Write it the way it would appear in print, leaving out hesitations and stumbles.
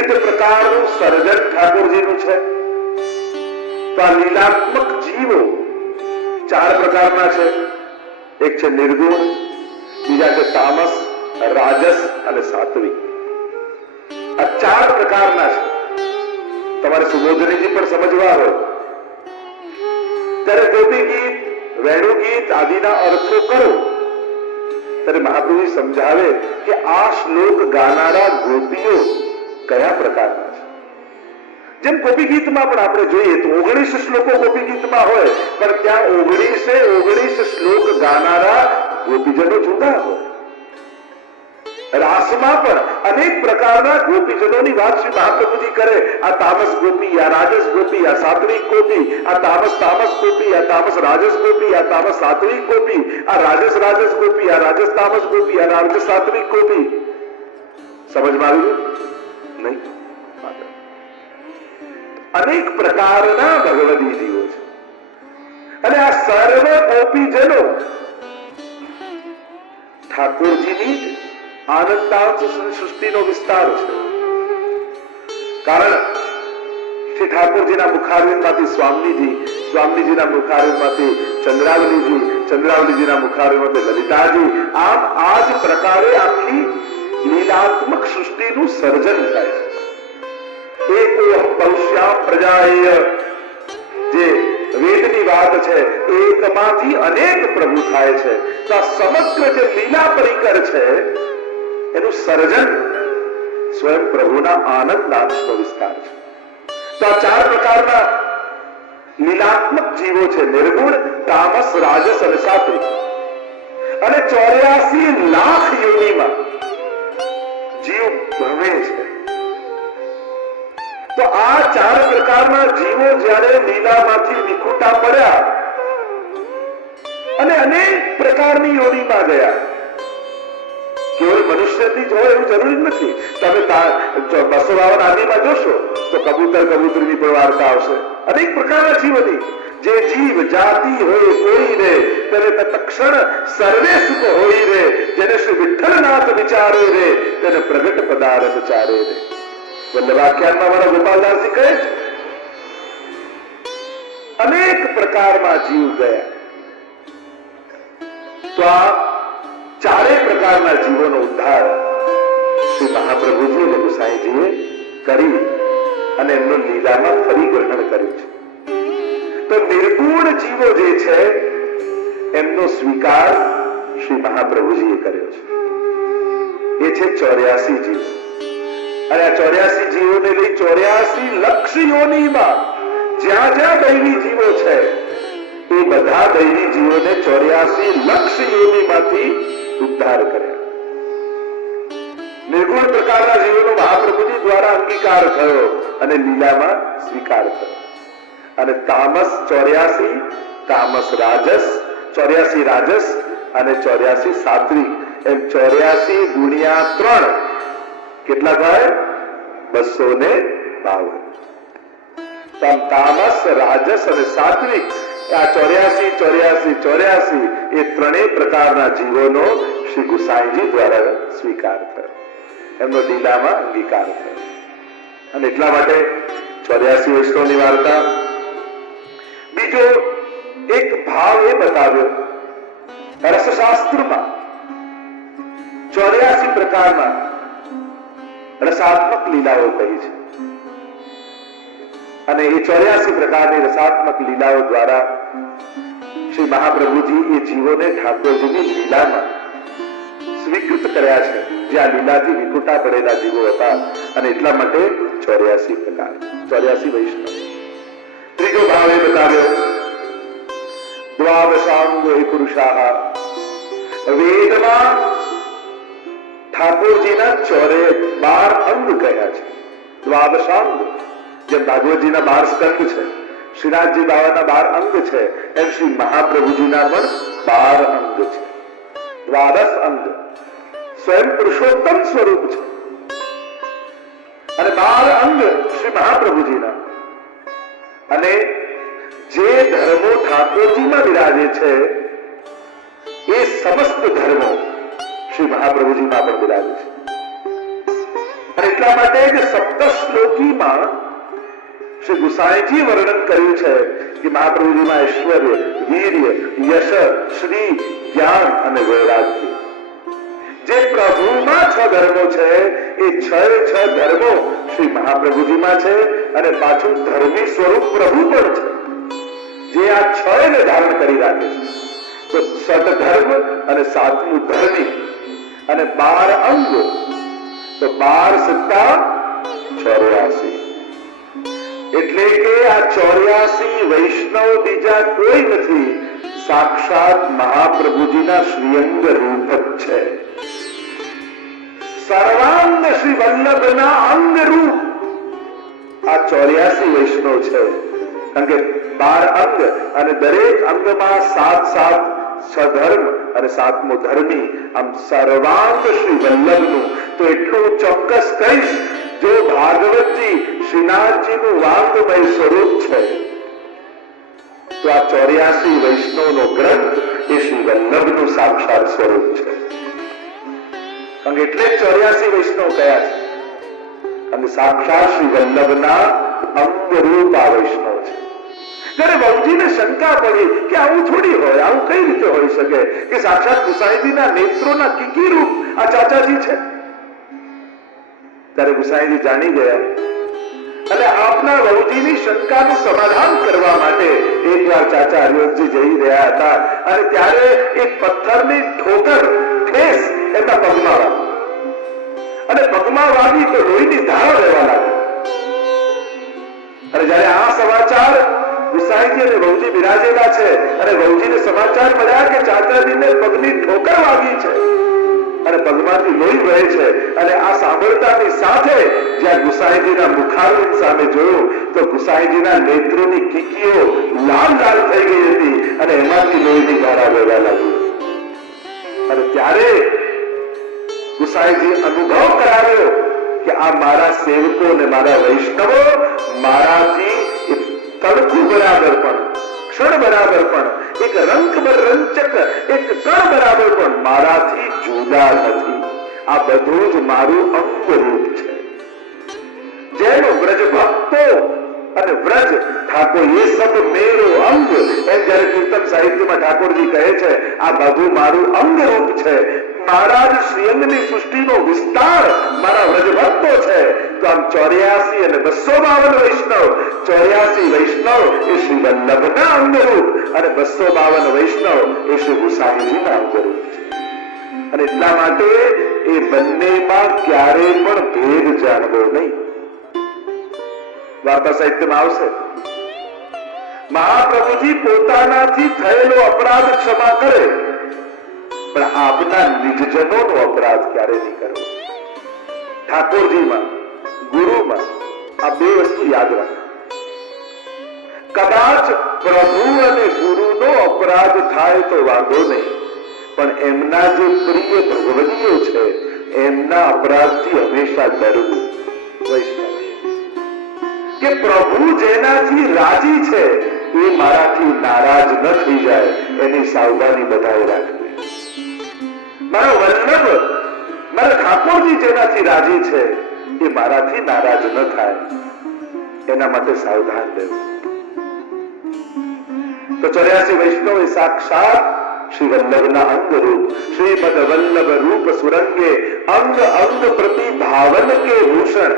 વિવિધ પ્રકારનું સર્જન ઠાકોરજીનું છે. તો આ લીલાત્મક જીવો 4 પ્રકારના છે. એક છે નિર્ગુણ, બીજા છે તામસ, રાજસ અને સાત્વિક. આ 4 પ્રકારના છે. તમારે સુબોધનીજી પણ સમજવા હોય ત્યારે ગોપી ગીત, વેણુ ગીત આદિના અર્થો કરો ત્યારે મહાપ્રભુ સમજાવે કે આ શ્લોક ગાનારા ગોપીઓ કયા પ્રકારના છે. જેમ ગોપી ગીતમાં પણ આપણે જોઈએ તો 19 શ્લોકો ગોપી ગીતમાં હોય, પણ ત્યાં 19 શ્લોક ગાનારા ગોપીજનો જુદા હોય. રાસમાં પણ અનેક પ્રકારના ગોપીજનોની વાત શ્રી મહાપ્રભુજી કરે. આ તામસ ગોપી, આ રાજસ ગોપી, આ સાત્વિક ગોપી, આ તામસ ગોપી, આ તામસ રાજસ ગોપી, આ તામસ સાત્વિક ગોપી, આ રાજસ ગોપી, આ રાજસ તામસ ગોપી, આ રાજસ સાત્વિક ગોપી. સમજમાં આવ્યું? નહીં. અનેક પ્રકારના ભગવદી જીવો છે અને આ સર્વ ગોપીજનો ઠાકોરજીની જ આનંદાંશ સૃષ્ટિનો વિસ્તાર છે. કારણ શ્રી ઠાકોરજીના મુખારવિંદમાંથી સ્વામીજીના મુખારવિંદમાંથી ચંદ્રાવલીજી, ચંદ્રાવલીજીના મુખારવિંદમાંથી લલિતાજી, આમ આ જ પ્રકારે આખી લીલાત્મક સૃષ્ટિનું સર્જન થાય છે. એકો પૌષ્યામ પ્રજાએય, જે વેદની વાત છે, એકમાંથી અનેક પ્રભુ થાય છે. તો આ સમગ્ર જે લીલા પરિકર છે એનું સર્જન સ્વયં પ્રભુના આનંદાંશનો વિસ્તાર છે. તો આ 4 પ્રકારના લીલાત્મક જીવો છે: નિર્ગુણ, તામસ, રાજસ અને સાત્વિક. અને 84 લાખ યોનિમાં જીવ ભ્રમે છે. તો આ 4 પ્રકારના જીવો જ્યારે લીલામાંથી વિખૂટા પડ્યા અને અનેક પ્રકારની યોનિમાં ગયા. કેવળ મનુષ્યથી જ હોય એવું જરૂરી નથી. તમે 252 આદિમાં જોશો તો કબૂતરની પણ વાર્તા આવશે. અનેક પ્રકારના જીવોની. જે જીવ જાતિ હોય કોઈ રે તેને તત્ક્ષણ સર્વે સુખ હોય રે. જેને શ્રી વિઠ્ઠલનાથ વિચારે રે તેને પ્રગટ પદાર્થ ચારે રે. વલ્લભાખ્યાનમાં મારા ગોપાલદાસજી કહે છે અનેક પ્રકારમાં જીવ ગયા. તો આ 4 પ્રકારના જીવોનો ઉદ્ધાર શ્રી મહાપ્રભુજી અને ગુસાઈજીએ કરી અને એમનો લીલામાં ફરી ગ્રહણ કર્યું છે. તો નિર્ગુણ જીવો જે છે એમનો સ્વીકાર શ્રી મહાપ્રભુજીએ કર્યો છે. એ છે 84 જીવો. અને આ 84 જીવોને લઈ 84 લક્ષ યોનિમાં જ્યાં જ્યાં દૈવી જીવો છે એ બધા દૈવી જીવોને 84 લક્ષ યોનિમાંથી ઉદ્ધાર કર્યા. નિર્ગુણ પ્રકારના જીવોનો મહાપ્રભુજી દ્વારા અંગીકાર થયો અને લીલામાં સ્વીકાર થયો. અને તામસ 84, તામસ રાજસ 84 રાજસ અને 84 સાત્વિક, એમ 84 ગુણ્યા 3 કેટલા થાય? 252. તામસ, રાજસ અને સાત્વિક, આ 84 એ 3 પ્રકારના જીવોનો શ્રી ગુસાઈજી દ્વારા સ્વીકાર થયો, એમનો લીલામાં અંગીકાર થયો. અને એટલા માટે 84 વૈષ્ણવની વાર્તા. બીજો એક ભાવ એ બતાવ્યો રસશાસ્ત્રમાં 84 પ્રકારના રસાત્મક લીલાઓ કહી છે. અને એ 84 પ્રકારની રસાત્મક લીલાઓ દ્વારા શ્રી મહાપ્રભુજી એ જીવોને ઠાકોરજીની લીલામાં સ્વીકૃત કર્યા છે, જે આ લીલાથી વિખૂટા પડેલા જીવો હતા. અને એટલા માટે 84 પ્રકાર, 84 વૈષ્ણવ. ત્રીજો ભાવ એ બતાવ્યો દ્વાદશાંગો હે પુરુષાહ. વેદમાં ઠાકોરજીના 12 અંગ કહ્યા છે. દ્વાદશાંગ, જેમ ભાગવતજીના 12 સ્કંદ છે, શ્રીનાથજી બાવાના 12 અંગ છે, એમ શ્રી મહાપ્રભુજીના પણ 12 અંગ છે. 12 અંગ સ્વયં પુરુષોત્તમ સ્વરૂપ છે. અને 12 અંગ શ્રી મહાપ્રભુજીના. અને જે ધર્મો ઠાકોરજીમાં વિરાજે છે એ સમસ્ત ધર્મો શ્રી મહાપ્રભુજીમાં પણ વિરાજે છે. અને એટલા માટે જ સપ્તશ્લોકીમાં શ્રી ગુસાઈજી વર્ણન કર્યું છે કે મહાપ્રભુજીમાં ઐશ્વર્ય, વીર્ય, યશ, શ્રી, જ્ઞાન અને વૈરાગ્ય. જે પ્રભુમાં 6 ધર્મો છે એ 6 ધર્મો શ્રી મહાપ્રભુજીમાં છે અને પાછું ધર્મી સ્વરૂપ પ્રભુ પણ છે, જે આ 6 ને ધારણ કરી રાખે છે. તો 7 ધર્મ અને 7મું ધર્મી અને 12 અંગ, તો 12 સત્તા 84. એટલે કે આ 84 વૈષ્ણવ બીજા કોઈ નથી, સાક્ષાત મહાપ્રભુજીના શ્રીઅંગ રૂપ જ છે. સર્વાંગ શ્રી વલ્લભના અંગ રૂપ આ 84 વૈષ્ણવ છે. કારણ કે 12 અંગ અને દરેક અંગમાં 7 સધર્મ અને 7મો ધર્મી, આમ સર્વાંગ શ્રી વલ્લભનું. તો એટલું ચોક્કસ કહીશ, જો ભાગવતજી શ્રીનાથજીનું વાંગમય સ્વરૂપ છે, તો આ 84 વૈષ્ણવનો ગ્રંથ એ શ્રી વલ્લભનું સાક્ષાત સ્વરૂપ છે. કારણ કે એટલે 84 વૈષ્ણવ કયા છે, અને સાક્ષાત શ્રી વલ્લભના અંગરૂપ આ વૈષ્ણવ છે. ત્યારે બહુજીને શંકા પડી કે આવું થોડી હોય, આવું કઈ રીતે હોઈ શકે કે સાક્ષાત ગુસાઈજીના નેત્રોના કીકી રૂપ આ ચાચાજી છે. ત્યારે ગુસાઈજી જાણી ગયા અને આપના બહુજીની શંકાનું સમાધાન કરવા માટે એકવાર ચાચા હરિવંશજી જઈ રહ્યા હતા અને ત્યારે એક પથ્થરની ઠોકર ઠેસ એમના પગમાં વાગી અને પગમાં વાગી તો લોહીની ધાર રહેવા લાગી. અને જયારે આ સમાચાર ગુસાઈજી અને બહુજી બિરાજેલા છે અને બહુજીને સમાચાર મળ્યા કે ચાચાજીને પગની ઠોકર વાગી છે અને પગમાંથી લોહી વહે છે, અને આ સાંભળતાની સાથે જ્યાં ગુસાઈજીના મુખારવિંદ સામે જોયું તો ગુસાઈજીના નેત્રોની કીકીઓ લાલ લાલ થઈ ગઈ હતી અને એમાંથી લોહીની ધારા વહેવા લાગી. અને ત્યારે ગુસાઈજી અનુભવ કરાવ્યો કે આ મારા સેવકો અને મારા વૈષ્ણવો મારાથી તડકું બરાબર પણ, ક્ષણ બરાબર પણ, એક રંક રંચક, એક કણ બરાબર પણ મારાથી જુદા નથી. આ બધું જ મારું અંગ રૂપ છે. જેનો વ્રજ ભક્તો અને વ્રજ ઠાકોર એ સબ મેરો અંગ, એમ જયારે કીર્તન સાહિત્યમાં ઠાકોરજી કહે છે આ બધું મારું અંગ રૂપ છે. મારા જ શ્રીઅંગની સૃષ્ટિનો વિસ્તાર મારા વ્રજ ભક્તો છે. તો આમ 84 અને 252 વૈષ્ણવ, 84 વૈષ્ણવ એ શ્રી વલ્લભના અંગરૂપ અને 252 વૈષ્ણવ એ શ્રી ગુસાઈજીના અંગરૂપ છે. અને એટલા માટે એ બંનેમાં ક્યારે પણ ભેદ જાણવો નહીં. વાર્તા સાહિત્યમાં આવશે મહાપ્રભુજી પોતાનાથી થયેલો અપરાધ ક્ષમા કરે, પણ આપના નિજજનોનો અપરાધ ક્યારે નહીં કરવો. ઠાકોરજીમાં, ગુરુમાં આ 2 વસ્તુ યાદ રાખ. કદાચ પ્રભુ અને ગુરુનો અપરાધ થાય તો વાંધો નહીં, પણ એમના જે પ્રિય ભગવતીઓ છે એમના અપરાધથી હંમેશા ડરવું. વૈષ્ણવ કે પ્રભુ જેનાથી રાજી છે એ મારાથી નારાજ ન થઈ જાય એની સાવધાની બધાએ રાખવી. મારા વલ્લભ, મારા ઠાકોરજી જેનાથી રાજી છે એ મારાથી નારાજ ન થાય એના માટે સાવધાન રહેવું. તો 84 વૈષ્ણવ એ સાક્ષાત શ્રી વલ્લભના અંગ રૂપ, શ્રીમદ વલ્લભ રૂપ સુરંગે અંગ અંગ પ્રતિ ભાવન કે ભૂષણ.